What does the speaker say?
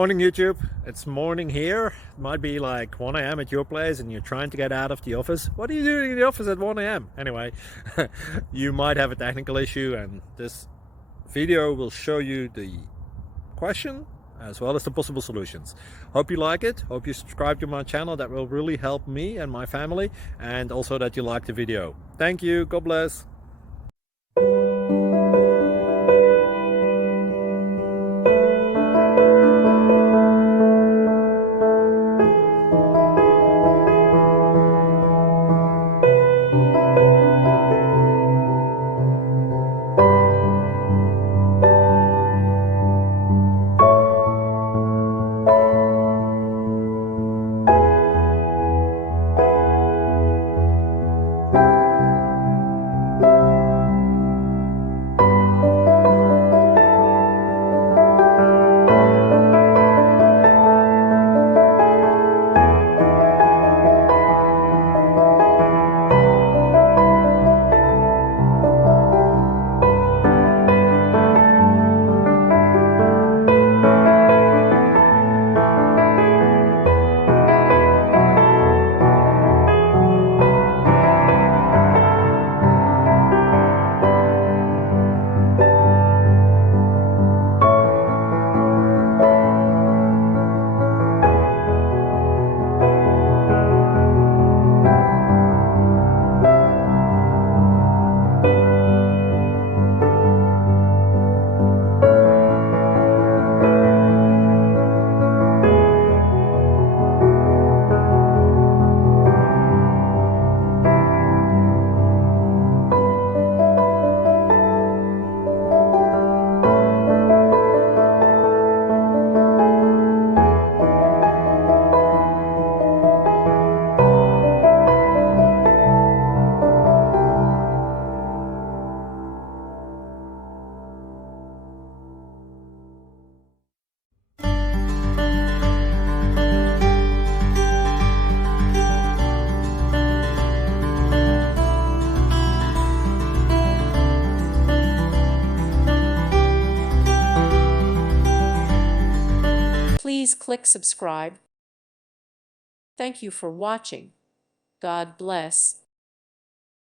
Morning YouTube, it's morning here. It might be like 1 a.m. at your place and you're trying to get out of the office. What are you doing in the office at 1 a.m.? Anyway, you might have a technical issue and this video will show you the question as well as the possible solutions. Hope you like it, hope you subscribe to my channel. That will really help me and my family, and also that you like the video. Thank you, God bless. Please click subscribe. Thank you for watching. God bless.